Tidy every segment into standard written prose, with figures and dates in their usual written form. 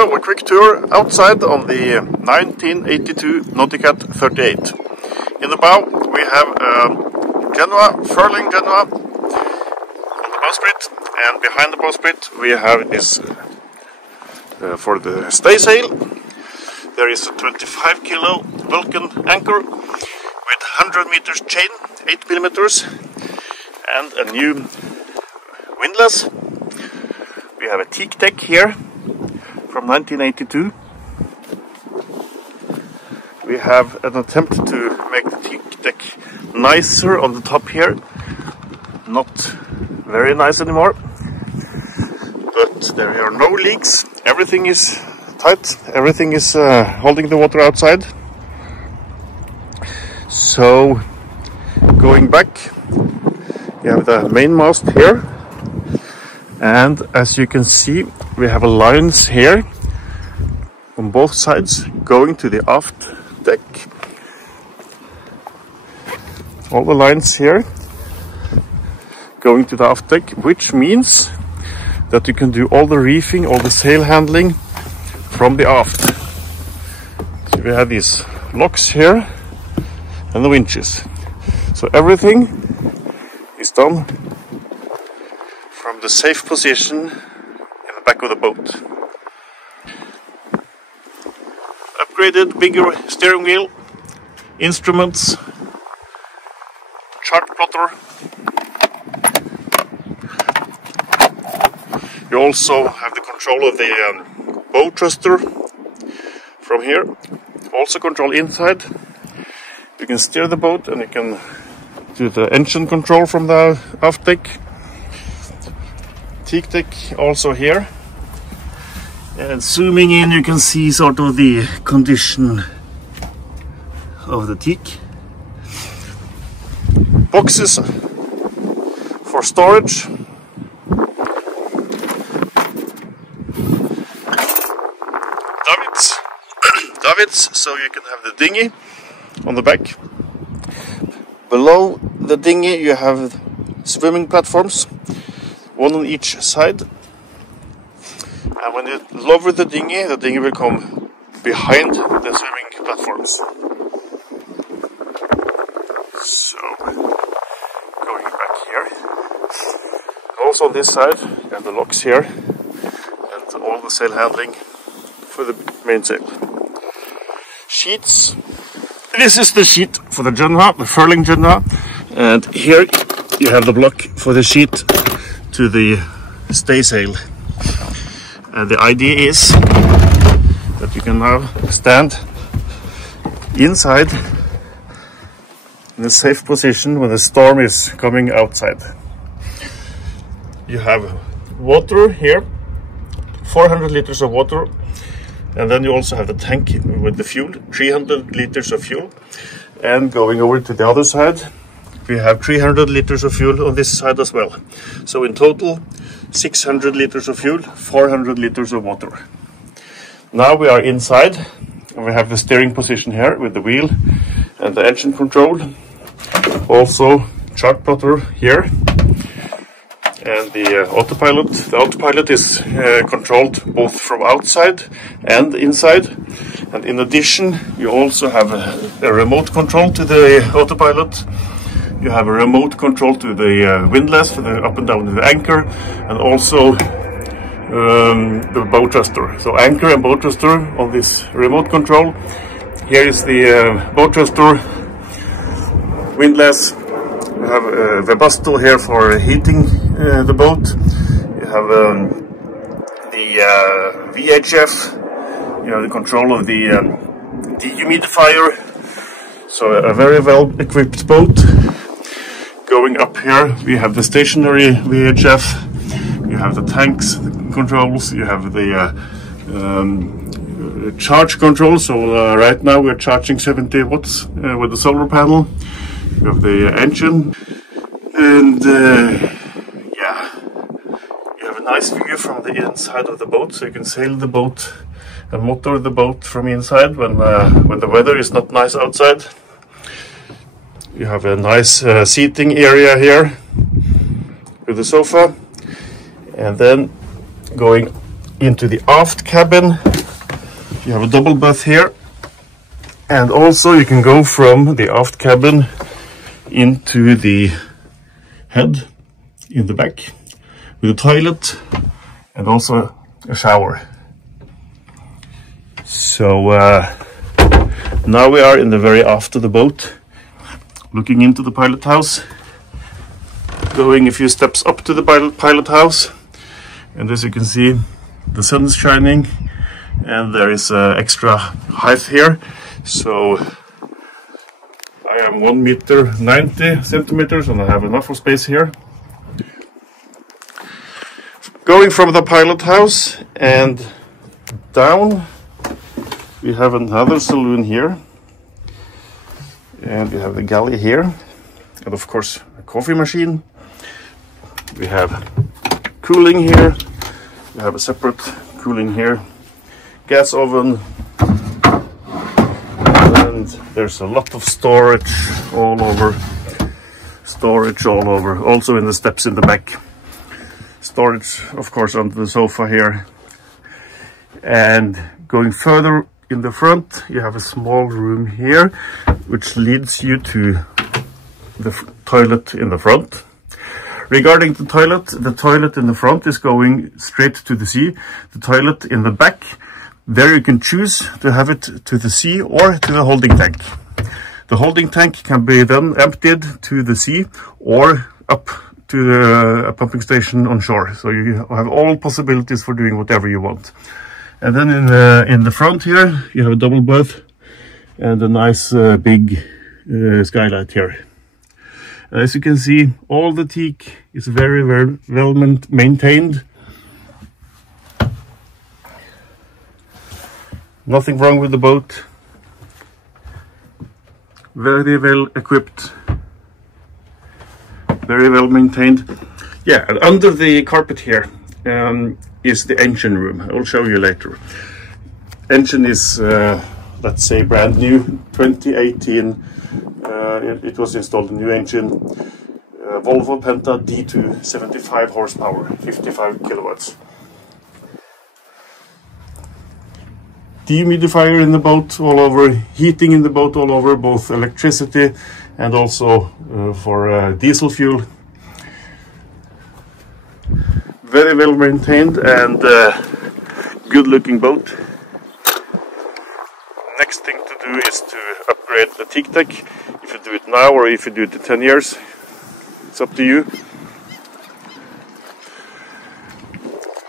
So a quick tour outside on the 1982 Nauticat 38. In the bow we have genua, Furling genua on the bowsprit, and behind the bowsprit we have this for the staysail. There is a 25 kilo Vulcan anchor with 100 meters chain, 8 millimeters, and a new windlass. We have a teak deck here from 1982. We have an attempt to make the teak deck nicer on the top here. Not very nice anymore, but there are no leaks. Everything is tight. Everything is holding the water outside. So going back, you have the main mast here, and as you can see we have lines here on both sides going to the aft deck. All the lines here going to the aft deck, which means that you can do all the reefing, all the sail handling from the aft. So we have these locks here and the winches. So everything is done from the safe position in the back of the boat. Upgraded, bigger steering wheel, instruments, chart plotter. You also have the control of the bow thruster from here. Also control inside. You can steer the boat and you can do the engine control from the aft deck. Teak deck also here. And zooming in you can see sort of the condition of the teak. Boxes for storage. Davits, so you can have the dinghy on the back. Below the dinghy you have swimming platforms, one on each side. And when you lower the dinghy will come behind the swimming platforms. So, going back here. Also on this side you have the locks here and all the sail handling for the main sail. Sheets. This is the sheet for the genua, the Furling genua, and here you have the block for the sheet to the staysail. And the idea is that you can now stand inside in a safe position when the storm is coming outside. You have water here, 400 liters of water. And then you also have the tank with the fuel, 300 liters of fuel. And going over to the other side, we have 300 liters of fuel on this side as well. So in total, 600 liters of fuel, 400 liters of water. Now we are inside, and we have the steering position here with the wheel and the engine control. Also chart plotter here. And the autopilot. The autopilot is controlled both from outside and inside. And in addition, you also have a remote control to the autopilot. You have a remote control to the windlass for the up and down of the anchor, and also the bow thruster. So anchor and bow thruster on this remote control. Here is the bow thruster, windlass. You have a webasto here for heating the boat. You have the VHF. You have the control of the dehumidifier. So a very well equipped boat. Going up here we have the stationary VHF. You have the tanks, the controls. You have the charge control. So right now we're charging 70 watts with the solar panel. You have the engine, and yeah, you have a nice view from the inside of the boat, so you can sail the boat and motor the boat from inside when the weather is not nice outside. You have a nice seating area here with the sofa, and then going into the aft cabin. You have a double berth here, and also you can go from the aft cabin into the head in the back with a toilet and also a shower. So now we are in the very aft of the boat, looking into the pilot house, going a few steps up to the pilot house, and as you can see, the sun is shining and there is extra height here. So I am 1 meter 90 centimeters and I have enough of space here. Going from the pilot house and down, we have another saloon here, and we have the galley here, and of course a coffee machine. We have cooling here, we have a separate cooling here, gas oven, and there's a lot of storage all over, also in the steps in the back. Storage, of course, under the sofa here. And going further in the front, you have a small room here, which leads you to the toilet in the front. Regarding the toilet in the front is going straight to the sea. The toilet in the back, there you can choose to have it to the sea or to the holding tank. The holding tank can be then emptied to the sea or up to a pumping station on shore. So you have all possibilities for doing whatever you want. And then in the front here, you have a double berth and a nice big skylight here. As you can see, all the teak is very, very well maintained. Nothing wrong with the boat. Very well equipped. Very well maintained. Yeah, and under the carpet here is the engine room. I will show you later. Engine is, let's say, brand new, 2018. It was installed a new engine, Volvo Penta D2, 75 horsepower, 55 kilowatts. Dehumidifier in the boat all over, heating in the boat all over, both electricity and also for diesel fuel. Very well maintained and good looking boat. Next thing to do is to upgrade the teak deck. If you do it now or if you do it in 10 years, it's up to you.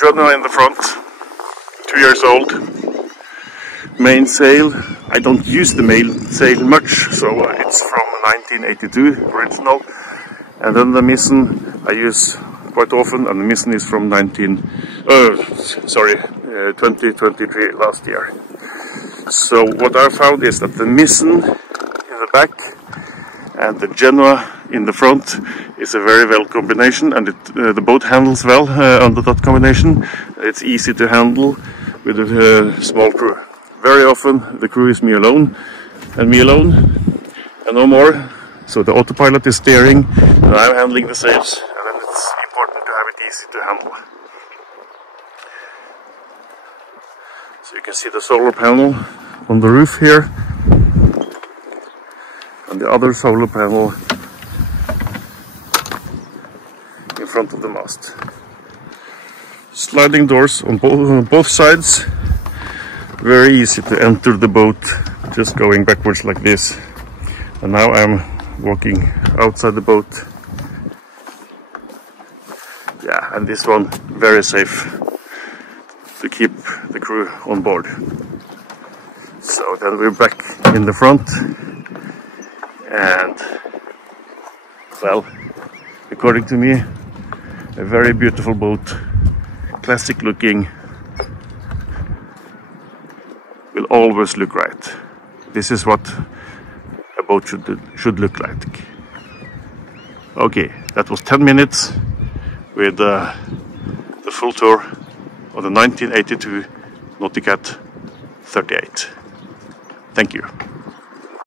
Genua in the front, 2 years old. Mainsail, I don't use the mainsail much, so it's from 1982, original. And then the mizzen I use quite often, and the mizzen is from 2023, last year. So what I found is that the mizzen in the back and the genua in the front is a very well combination, and the boat handles well under that combination. It's easy to handle with a small crew. Very often the crew is me alone and no more. So the autopilot is steering and I'm handling the sails, and then it's important to have it easy to handle. So you can see the solar panel on the roof here, and the other solar panel in front of the mast. Sliding doors on both sides. Very easy to enter the boat, just going backwards like this. And now I'm walking outside the boat. Yeah, and this one very safe to keep the crew on board. So then we're back in the front, and well, according to me, a very beautiful boat, classic looking, will always look right. This is what a boat should look like. Okay, that was 10 minutes with the full tour of the 1982 Nauticat 38. Thank you.